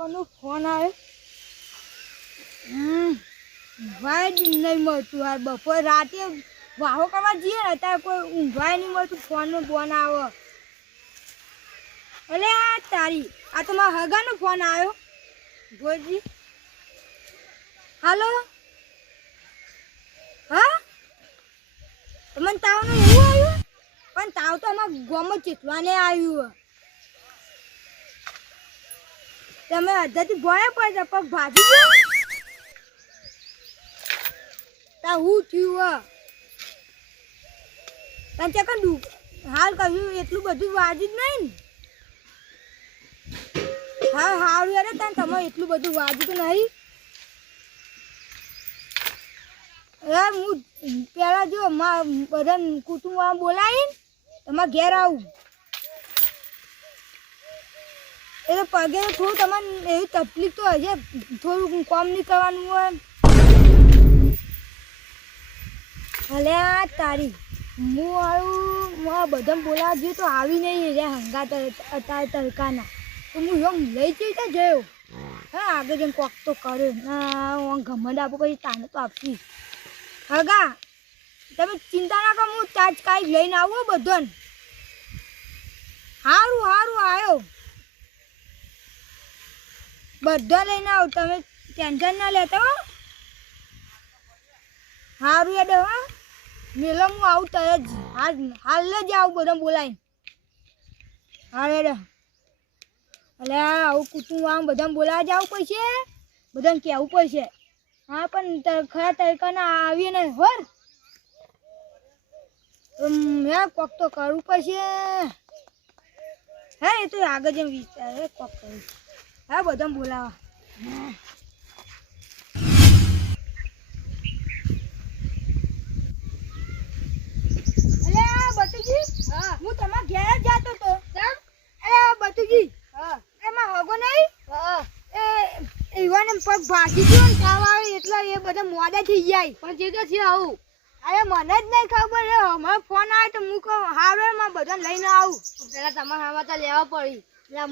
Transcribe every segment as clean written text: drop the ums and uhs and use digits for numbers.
કોનો ફોન આવ્યો? ઊંઘવાય જ નહીં મળતું. યાર બપોર રાતે વાહો કરવા જઈએ ને અત્યારે કોઈ ઊંઘવાય નહીં મળતું. ફોનનો ફોન આવે. અલે આ તારી આ તો મારા હગાનો ફોન આવ્યો. ભોજી હાલો. હા તમને તાવનું એવું આવ્યું? પણ તાવ તો અમારા ગામમાં ચેતવાને આવ્યું. તમે અડધાથી ભોયા પડે પગ ભાજી ગયો. તા હું થયું તને ચકન હાલ કહ્યું એટલું બધું વાજી જ નહીં ને. હા હારું યાર તને તમારે એટલું બધું વાજી તો નહીં. યાર હું પેલા જો બધા કુટુંબમાં બોલાવીને તમારે ઘેર આવું. એટલે પગે થોડું તમને એવી તકલીફ તો હશે. થોડું કામ નહીં કરવાનું હોય. ભલે આ તારી હું આવું બધા બોલાવા ગયો તો આવી નહીં રે હંગા અત્યારે તડકાના. તો હું એમ લઈ જઈ ગયો. હા આગળ જેમ કોક તો કર્યો ના ગમંડ આપો પછી તાને તો આપી. હગા તમે ચિંતા ના કરો. હું ચાર્જ કાંઈક લઈને આવું બધાને. સારું સારું આવ્યો. બધા લઈને આવો. તમે ટેન્શન ના લેતા હો. સારું યાદ હા મેલો હું આવું તરત જ હાલ જ આવું બધા બોલાવીને. હા યાદ એટલે આવું કુટુંબ આમ બધાને બોલાવા જવું પડશે. બધાને કહેવું પડશે. હા પણ ખરા તરીકાના આવીએ ને હોર હે કોક તો કરવું પડશે. હે એ તો આગળ જેમ વિચાર કોક કરવું. હા બધાને બોલાવા. હું તમારા ઘેર જ જતો હતો. અરે બતુજી એમાં હગો નહીં એ ઈવાને પગ ભાગી ગયો ને ખાવા આવે એટલે એ બધા મોડા થઈ જાય. પણ જે તો છે આવું. અરે મને જ નહીં ખબર. હમણાં ફોન આવે તો હું કહું હારું માં બધાને લઈને આવું. પેલા તમારા સમાચાર લેવા પડી.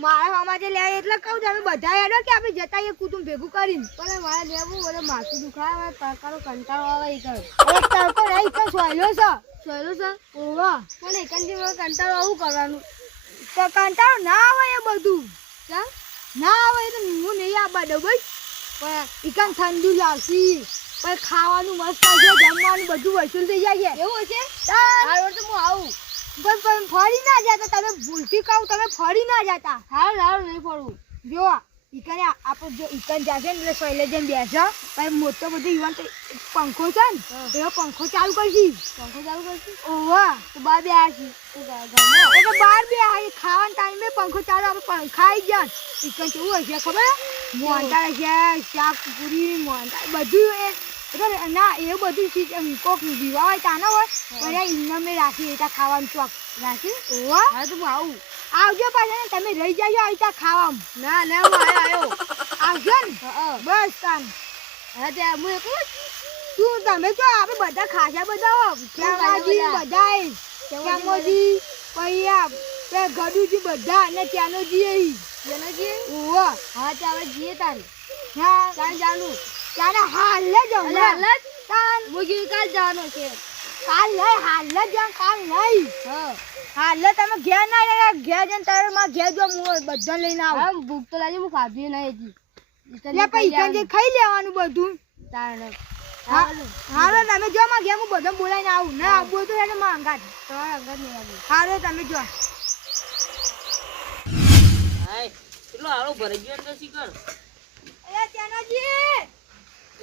મારા સમાચાર લેવા એટલે કહું તમે બધા હેડો કે આપણે જતા એ કુટુંબ ભેગું કરીને. પણ મારે લેવું બધે માથું દુખાવે તડકાનો કંટાળો આવે એ કરે. તડકો નહીં તો સહેલો છે. સહેલો છે ઓવા પણ એકાંતી કંટાળો આવું કરવાનું. તો કંટાળો ના આવે એ બધું ના આવે એ તો હું નહીં આવવા દઉં ભાઈ. પણ એકાંત ઠંડુ લાગશે પણ ખાવાનું મસ્ત છે જમવાનું બધું વસૂલ થઈ જાય છે. એવું છે હારું તો હું આવું. પણ ફરી ના જતા. તમે ભૂલથી કહું તમે ફરી ના જતા. હારું હારું નહીં ફરવું. જો ઈકાને આપણે જો ઈકાન જશે ને એટલે શૈલેષ જેમ બેસો પછી મોટો બધો યુવાન પંખો છે ને એવો પંખો ચાલુ કરશી. પંખો ચાલુ કરશી ઓવા તો બહાર બે આવશી. એટલે બહાર બે આવી ખાવાના ટાઈમે પંખો ચાલુ આપણે ખાઈ જાય. ઈકાન કેવું હશે ખબર મોહનતાળ છે શાક પૂરી મોહનતાળ બધું એ ના એ બધું કોક દીવા હોય તાના હોય બધા ઇન્ના મેં રાખી ત્યાં ખાવાનું ચોક રાખી. ઓવા હા તો હું આવું. આવજો પાછા ને તમે રહી જાય આવી ખાવામાં. ના ના હું આવ્યો આવજો ને બસ તાન. હા ત્યાં હું એકલું તું તમે જો આપણે બધા ખાસા બધા શ્યામાજી બધા શ્યામોજી પછી ગડુજી બધા અને ત્યાંનોજી ત્યાંનોજી ઓવા હા ત્યાં જઈએ તાન. હા તાન જાણું ત્યારે હાલ જ હાલ જ તાન મુજી કાલ જવાનું છે. કાલ નહીં હાલ જ જાણ કાલ નહીં. હા હાલ તમે ઘેર ના લે ઘેર જઈને તારે માં ઘેર જો હું બધા લઈને આવું. ભૂખ તો લાગે હું ખાધી નહીં હજી. પૈસા જે ખાઈ લેવાનું બધું તારે. હારો તમે જો માં ઘેર હું બધા બોલાવીને આવું. ના આવું તો એને માં અંગાત તમારા અંગાત નહીં આવું. હારો તમે જો હાય કેટલો હારો ભરાઈ ગયો તો શીકર. અરે ચાનાજી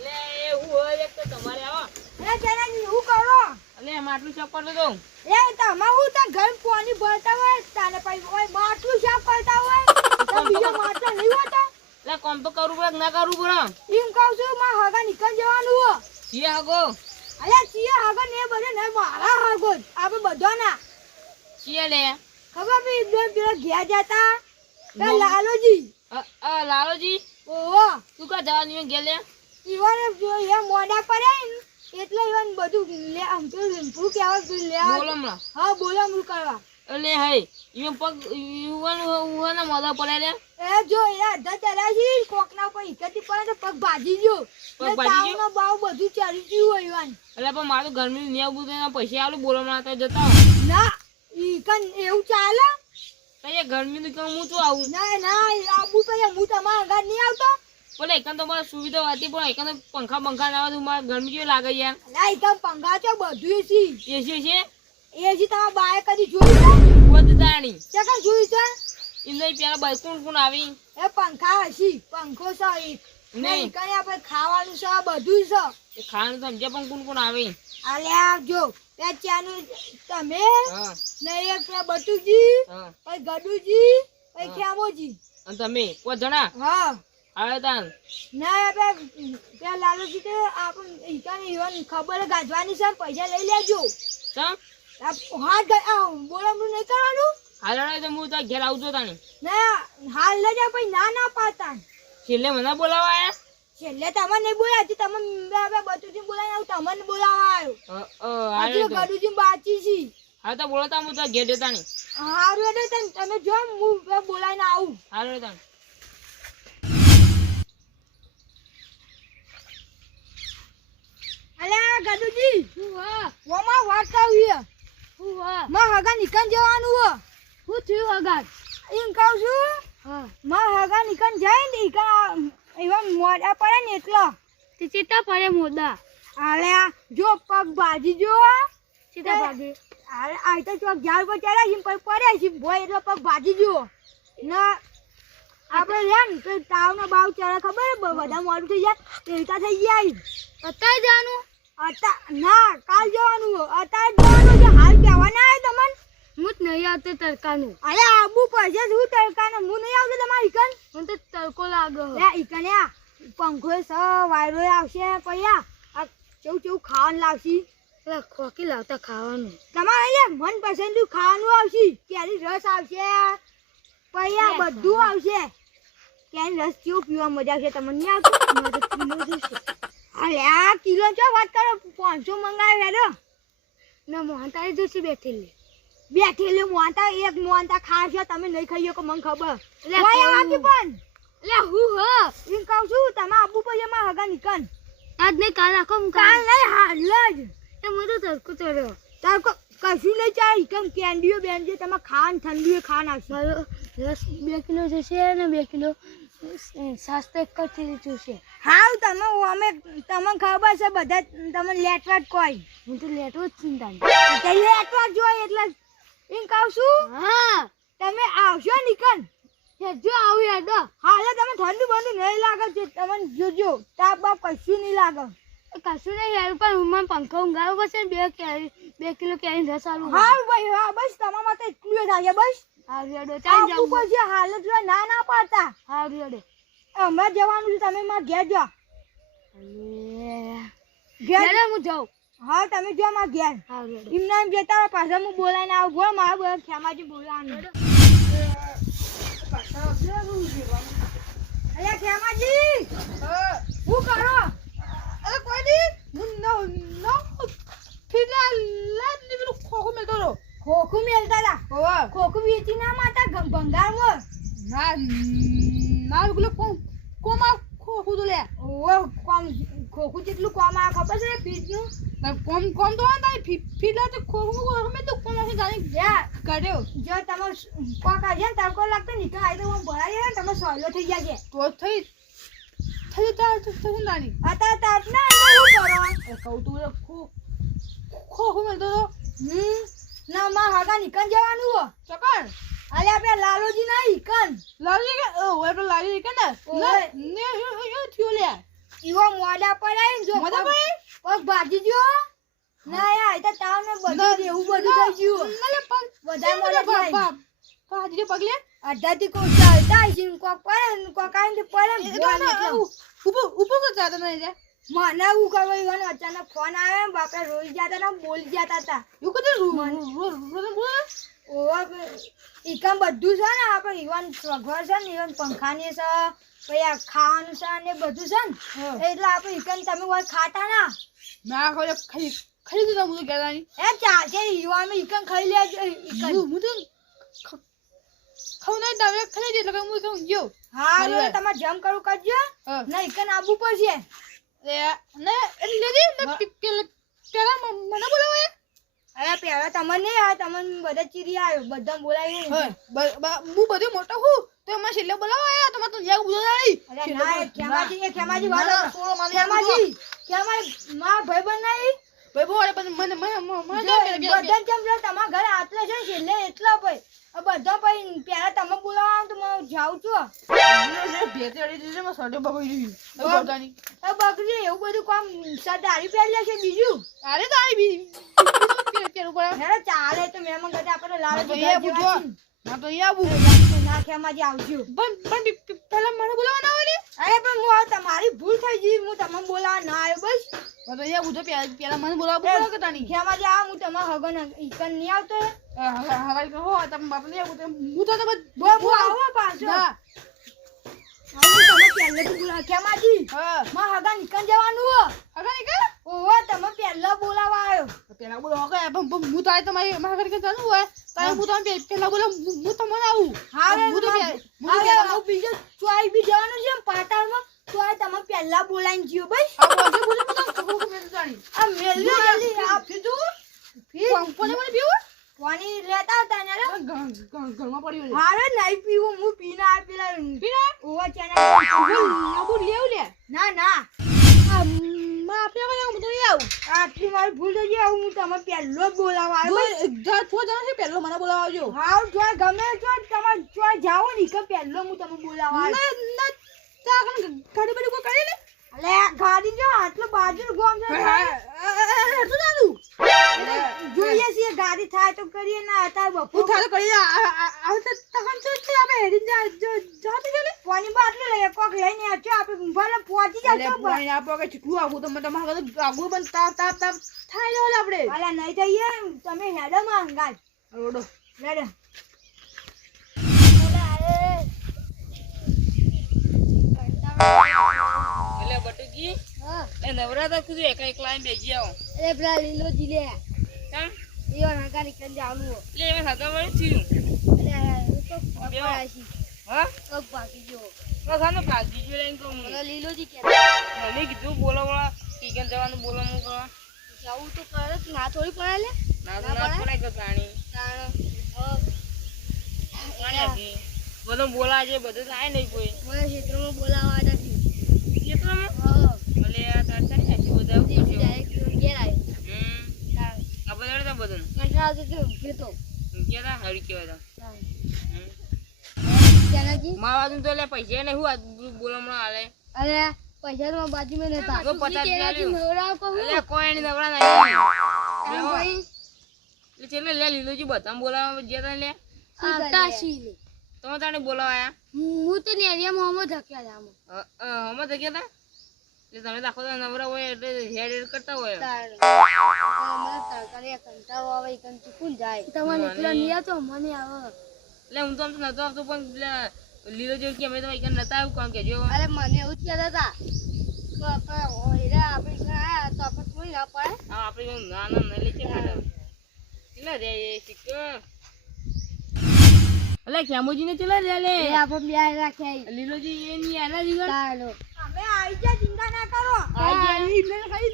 લે હું હોય એક તો તમારે આવો. અરે ચાનાજી હું કરો અલે માટલું સાફ કરતો તો. એ તમા હું તો ઘર પાણી ભરતા હોય તાને પછી ઓય માટલું સાફ કરતા હોય તો બીજો માટલો નહીં હોતો. લે કોમ તો કરવું પડે ના કરવું પડે. એમ કહું છું માં હગા નીકળ જવાનું હો. છીએ હગો અલે છીએ હગા ને બધે ને મારા હગો આપણે બધા ના છીએ લે ખબર પે પેલા ઘેર જતા એ લાલોજી લાલોજી ઓહો તું કા જવાની ગે લે. ઈવાને જો એ મોડા પડે ને એટલે ઈવન બધું લે આમ તો લીંપુ કેવા લે. બોલમલા હા બોલમરું કરવા. એટલે હે ઈવન પગ ઈવન ઉવાના મોદા પડે લે એ જો એ અડધા ચડ્યા છે કોકના ઉપર ઈકતી પડે તો પગ ભાજી ગયો પગ ભાજી ગયો? તાવનો બાવ બધું ચડી ગયું હોય ઈવન. એટલે પણ મારું ગરમી ને એવું બધું પૈસા આલું બોલવા તો જતા ના ઈકન એવું ચાલે તો એ ગરમી નું કેમ હું શું આવું ના ના આબુ તો હું તમારા ઘર નહીં આવતો. બોલે એકન તો મારે સુવિધા હતી પણ એકન તો પંખા બંખા ના આવે તો મારે ગરમી જેવી લાગે યાર ના ઈકન પંખા છે બધું છે એસી છે એ જે તમારા બાએ કદી જોયું છે વધતાણી તે કઈ જોયું છે એમ નહીં પેલા બાઈ કોણ કોણ આવી એ પંખા હશી પંખો છે એક નહીં ઈકન આપણે ખાવાનું છે બધું છે. એ ખાવાનું સમજે પણ કોણ કોણ આવી અલ્યા જો ત્યાં ચાનું તમે હા ને એક પેલા બટુજી હા પછી ગડુજી પછી હા. ખેમોજી અને તમે પાંચ જણા હા આવે તાન ના આપણે પેલા લાલુજી તો આપણને ઈકાને ઈવન ખબર ગાજવાની છે પૈસા લઈ લેજો. ચમ હાથ બોલવાનું નહીં કરવાનું હાલ તો હું તો ઘેર આવજો તાણી ના હાલ લઈ જાવ પછી ના ના પાડતા છેલ્લે મને બોલાવા આયા છેલ્લે તમે નહીં બોલ્યા હજી તમે બટુજી બોલાવી આવું તમને બોલાવા આવ્યો હજી ગડુજી બાચી છી. હા તો બોલતા હું તો ઘેર દેતાણી હારું એટલે તમે જો હું બોલાવીને આવું. હાલ તાણ અલ્યા ગડુજી હું હા વોમાં વાત કાવી હું હા માં હગા નિકન જવાનું હો. હું થયું હગાર એમ કહું છું હા માં હગા નિકન જાય ને ઈકન એવા મોડા પડે ને એટલો તે ચેતા પડે મોદા અલ્યા જો પગ ભાજી જો ચેતા ભાગે અરે આ તો ચોક ઝાડ પર ચડ્યા છે પછી પડ્યા છે ભોય એટલો પગ ભાજી જો ના આપણે રે ને તો તાવનો બાવ ચડે ખબર બધા મોડું થઈ જાય એવતા થઈ ગયા અત્યારે જવાનું ના કાલ જવાનું અત્યારે જવાનું છે હાલ કહેવા ના આવે તમને હું જ નહીં આવતો તડકાનું અરે આબુ પડશે શું તડકાને હું નહીં આવતો તમારી ઈકન મને તો તડકો લાગે લે ઈકન આ પંખો સ વાયરો આવશે પૈયા આ ચેવું ચેવું ખાવાનું લાવશી એટલે ખોકી લાવતા ખાવાનું તમારે અહીંયા મનપસંદ ખાવાનું આવશે કેરી રસ આવશે પૈયા બધું આવશે કેરી રસ કેવું પીવા મજા આવશે તમને નહીં આવતું મારે કિલો જોશે અરે આ કિલો ચો વાત કરો 500 મંગાવે હેડો ના મોહનતારી જોશે બેઠેલી બેઠેલી મોનતા એક મોનતા ખાશો તમે નહીં ખાઈ શકો મને ખબર એટલે ઓય ખાવું. આકી પણ એટલે હું હ એમ કહું છું તમે આબુ પછી માં હગા નીકળ આજ નહીં કાલ આખો હું કાલ નહીં હાલ જ એ મને તો તડકો ચડ્યો તાર કશું નહીં ચાલે એકમ કેન્ડીઓ બેન્ડીઓ તમે ખાન ઠંડીઓ ખાન આવશે મારો રસ 2 કિલો જોશે અને 2 કિલો સાસ્તો એક જ જોશે હાવ તમે અમે તમને ખબર છે બધા તમે લેટવાટ કોઈ હું તો લેટો જ ચિંતા તે લેટવાટ જોઈ એટલે એમ કહું છું હા તમે આવશો નીકળ જો આવું યાદો હાલે તમે ઠંડુ બંડુ નહીં લાગે છે તમને જોજો તાપ બાપ કશું નહીં લાગે કશું નહીં યાર પણ હું મને પંખો ઊંઘાડવો પડશે ને 2 કિલો કેરી રસ આલું હા ભાઈ હા બસ તમારા માટે એટલું જ થાય બસ હા યાદો ચાલ આબુ જાઉં પછી હાલત જો ના ના પાડતા હા યાદો હમણાં જવાનું છે તમે માં ઘેર જાઓ ઘેર ઘેર હું જાઉં હા તમે જો માં ઘેર હા યાદો એમના એમ જતા રહો, પાછા હું બોલાઈને આવું બોલ મારા બોલ ખેમાજી બોલાવાનું અરે ખેમાજી શું કરો અરે કોઈ નહીં હું નો ફિરલા લાડ ને પેલું ખોખો મેલતો રહો ખોખું મેલતા હતા ઓવા ખોખું વેચી ના માતા ભંગારમાં ના ના પેલું કોમાં ખોખું તો લે ઓવે કોમ ખોખું જેટલું કોમ આ ખબર છે ફીટનું કોમ તો આ તારી ફિરલા તો ખોખું મેં તો કોમ હશે જાણી યા કાઢ્યો જો તમે કોક આજે ને તડકો લાગતો નીકળ આવી તો હું ભરાઈ જાય ને તમે સોયલો થઈ ગયા છે તો થઈ નાની અત્યારે તાપના અંદર શું કરો કહું તું ખોખું મેલતો રહો ના માં હગા નીકળ જવાનું હો ચકણ અરે આપણે લાલોજી ના ઈકન લાલી કે ઓ પેલો લાલી કે ને ઓવે. ને થયો લે ઈવો મોડા પડાય ને જો મોઢા પગ- પગ ભાજી જો ના યાર તો તાવ ને બધું એવું બધું થઈ ગયું નલે પગ વધારે મોડા થાય હાજી પગલે અડધાથી કોક ચાલતા છે ને કોક પડે ને કોક આવીને પડે ને ભોળ નીકળે. ઉપર કરતા હતા ને મને એવું ખબર ઈવન અચાનક ફોન આવે ને બાપરે રોઈ જતા ને બોલી જતા હતા એવું કદે ઓવા ઈકમ બધું છે ને આપણે ઈવન સગવડ છે ને ઈવન પંખાની છે પછી આ ખાવાનું છે ને બધું છે ને એટલે આપણે ઈકન તમે હોય ખાતા ના ના ખબર ખાલી દીધા બધું કહેતા નહીં એ ચાલશે ઈવન ઈકન ખાઈ લેજો ઈકન હું તો ખાવું નહીં તમે ખાલી જ એટલે હું કહું ગયો હા મારી વાત. તમારે જમ કરું કરજો હા. નહીં કે આબુ પડશે ને એટલે જ પેલા મને બોલાવાય અરે પેલા તમને નહીં આ તમને બધા ચીરી આવ્યો બધા બોલાવી હું બધું મોટો હું તો એમાં છેલ્લે બોલાવાય તમારે તો યાર બુજો નહીં અરે ના એ ખેમાજી વાત ખેમાજી માં ભાઈબંધ નહીં ભાઈ બોલે પણ મને બધા કેમ છે તમારા ઘરે આટલે છે ને છેલ્લે એટલા ભાઈ બધા ભાઈ પેલા તમે બોલાવવાનું તો હું જાઉં છું ભેતેડી દીધે માં સડે બગડી ગયું બગાની બકરી એવું બધું કામ દારી પહેરી છે બીજું અરે તારી બી પેલું પર હેડો ચાલે તો મેમન કરતા આપણે લાવે તો એ પૂછો ના તો યા બુ ના ખેમાજી આવજો પણ પેલા મને બોલાવવાના આવે ને અરે પણ હું આ તમારી ભૂલ થઈ ગઈ હું તમને બોલાવા ના આવ્યો બસ તો યા પૂછો પેલા મને બોલાવો કે તાની ખેમાજી આ હું તમારા હગન ઈકન નહીં આવતો હવાઈ કહો તમે બાપ ને હું તો હું આવો પાછો ના તમે પહેલેથી બોલા ખેમાજી હા માં હગન ઈકન જવાનું હો આગળ નીકળ ઓહો તમે પહેલા બોલાવા આવ્યો પેલા બોલાવો કે પણ હું તારે તમારી મારા ઘરે ચાલુ હોય તારે હું તમને પેલા બોલા હું તમને આવું હા હું તો હું બીજો ચોઈ બી જવાનું છે પાટાળમાં તો આ તમે પહેલા બોલાઈને જીઓ બસ આ મેલ્યો જલ્દી આ ફીધું કોને મને પીવું પાણી લેતા હતા ને ઘરમાં પડ્યું હારે નહીં પીવું હું પીને આ પેલા પીને ઓવા ચેનલ લેવું લે ના ના માં આપણે હું તો આવું આટલી મારી ભૂલ થઈ ગઈ હું તમે પહેલો જ બોલાવા આવ્યો છો જણા છે પહેલો મને બોલાવા આવજો હા જો ગમે જો તમે જો જાઓ ને કે પહેલો હું તમે બોલાવા આવ્યો ના તા ગાડી બડી કો કરી લે અલે ગાડી જો આટલું બાજુ ગોમ છે શું ચાલુ જોઈએ છીએ ગાડી થાય તો કરીએ ના હતા બપુ હું થાળો કરી આવતે તકન છે આપણે હેડી જાતે ગલે પાણી બાટલી લઈએ કોક લઈને આજો આપણે ભલે પહોંચી અલે જતો પાણી આપો કે ચીકલું આવું તો મને તમારે આગુ પણ તાપ થાય લે આપણે અલે નહીં થઈએ તમે હેડો માં અંગાજ રોડો હેડો એટલે બટુજી એ નવરાતા કુદું એકા એકલા બેસી આવો અરે પેલા લીલો જીલે કેમ ઈયો નાકા નીકળી જવાનું એટલે એમાં સાગા વળી થયું અરે હું તો પકડાશી હા પગ ભાગી ગયો વખાનો ભાગી ગયો લઈને કહું પેલો લીલોજી કે મને કીધું બોલાવવા કિકન જવાનું બોલાવવાનું કરવા જાવું તો કરે જ ના થોડી પડે લે ના તો ના પડાય કે પ્રાણી પાણી બધું બોલા છે બધું થાય નહીં કોઈ મને ક્ષેત્રમાં બોલાવા નથી ક્ષેત્રમાં હા ભલે આ તારતા નહીં હજી બધા પૂછ્યું ડાયરેક્ટ ઘેર આવ્યો આ બધા બધું કંટાળો આવતો તો ઘેતો કેતા હરી કેવા ત્યાંનાજી મારા તો એટલે પૈસા નહીં હું આ બોલામણો હાલે અરે પૈસા તો બાજુ માં નતા તો પચાસ તેનાથી રૂપિયા નવરાવ કહું એટલે કોઈ એની નવરા નહીં એમ ભાઈ એટલે છેલ્લે લે લીલોજી બધા બોલાવવા જતા લે તાશી લે તમે તાણે બોલાવાયા હું તો નેરિયા મોહમ્મદ ધક્યા હતા હમણાં તો કહેતા એટલે તમે દાખો નવરા હોય એટલે હેડ હેડ કરતા હોય તરકારી કંટાળો આવે એ કંટી કોણ જાય તમારે એકલા નહીં આવતો મને આવે એટલે હું તો આમ તો નતો આવતો પણ પેલા લીલો જેવું કે અમે તો એક નતા આવ્યું કોણ કેજો અરે મને એવું જ કહેતા હતા આપણે આયા તો આપણે થોડી ના પડે હા આપણે ના ના નહીં લઈ છે મેડમ કેટલા રે એ શીખો એટલે ખેમોજી ને ચલા રે લે એ આપણે બે રાખ્યા લીલોજી એ ની આના જીવન ચાલો અમે આવી જા ચિંતા ના કરો આઈ ગયા ખાઈ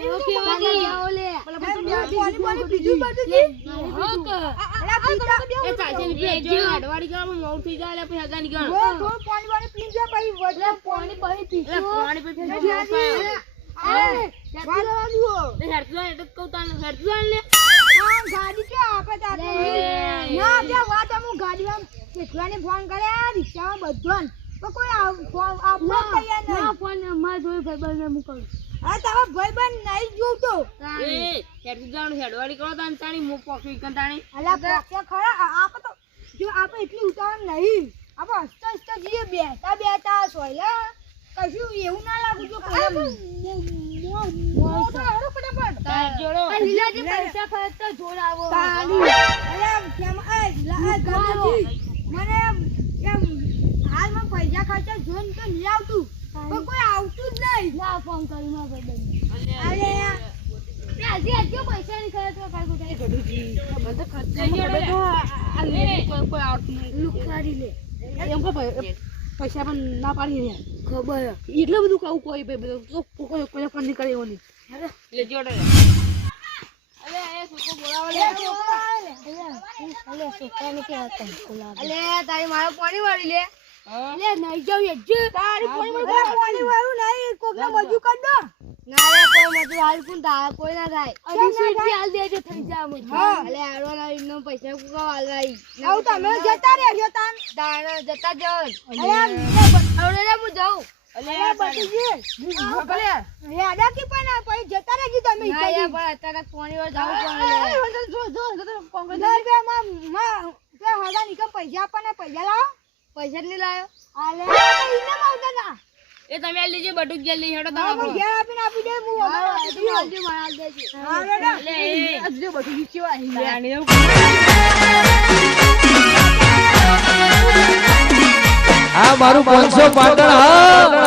એવું કેવાથી જાઓ લે પાણી બીજું બધું જી અલા પીતા એ ચાચી ની પેજ અડવાડી ગયો મોર થઈ જાય એટલે હગા ની ગણ થોડું પાણી પી જા ભાઈ વધે પાણી પાણી પી એટલે પાણી પી પી હેડજો એટલે કહું તાને હેડજો લે ગાડી કે આપે તારે ના બે વાત હું ગાડીમાં કેટલાને ફોન કર્યા રિક્ષામાં બધોન તો કોઈ ફોન આપવા તૈયાર નહીં ફોન માર જોઈ ભાઈબંધને મોકલું હા તારો ભાઈબંધ નહીં જોતો એ હેડજો જાણ હેડવાડી કરો તાન તાણી મો પોકી કન તાણી અલા પોકે ખરા આપે તો જો આપે એટલી ઉતાવળ નહીં આપણે હસતા હસતા જઈએ બેઠા બેઠા સોયલા કશું એવું ના લાગુ જો લીલાજી પૈસા ખર્ચતા જોર આવો મને એમ હાલમાં પૈસા ખર્ચા જોઈને તો નહીં આવતું પણ કોઈ આવતું જ નહીં ના ફોન કરી માં ભાઈબંધ અરે હજી હજી પૈસા ની ખર્ચ કાઢું થાય ગડુજી બધો ખર્ચા કોઈ આવડતું નહીં લુખારી લે એમ કે પૈસા પણ ના પાડી રહ્યા ખબર એટલું બધું કહું કોઈ ભાઈ બધું તો કોઈ ફોન નહીં કરે એવો નહીં લે જોડે અલે એ સુકો બોલાવા લે અલે છોકરાને કે હતા ગુલાબ અલે તારી મારો પાણી વાળી લે હા લે નહીં જાવ યજ્જે તારી પાણી વાળું નહીં કોકને મજૂર કર દો ના રે કોઈ મજૂર હાલ કોણ થાય કોઈ ના થાય અડી સીટ હાલ દેજો થઈ જા મજૂર હા. અલે આડો ના ઇનો પૈસા કુકા વાલવાઈ આવું તમે જતા રહેજો તાન દાણા જતા જાવ અલે આવડે રે હું જાઉં અલે બટીજી યાદા કી પણ પછી જતા રહેજો તમે ના યાર પણ અત્યારે પાણી વાર જાવું પડે દર બે માં તે હગા નિકમ પૈસા આપવાના પૈસા લાવો પૈસા નહીં લાયો આલે ઇને માવતા ના એ તમે આ લીજો બટુક જલ્દી હેડો હા તમારો હું ઘેર આપીને આપી દે હું હા અમારો તું હાલજે મારા હાલ દેજે હા રેડા લે એ આજે બધું વિચવા લે આને એવું આ મારું 500 પાટણ હા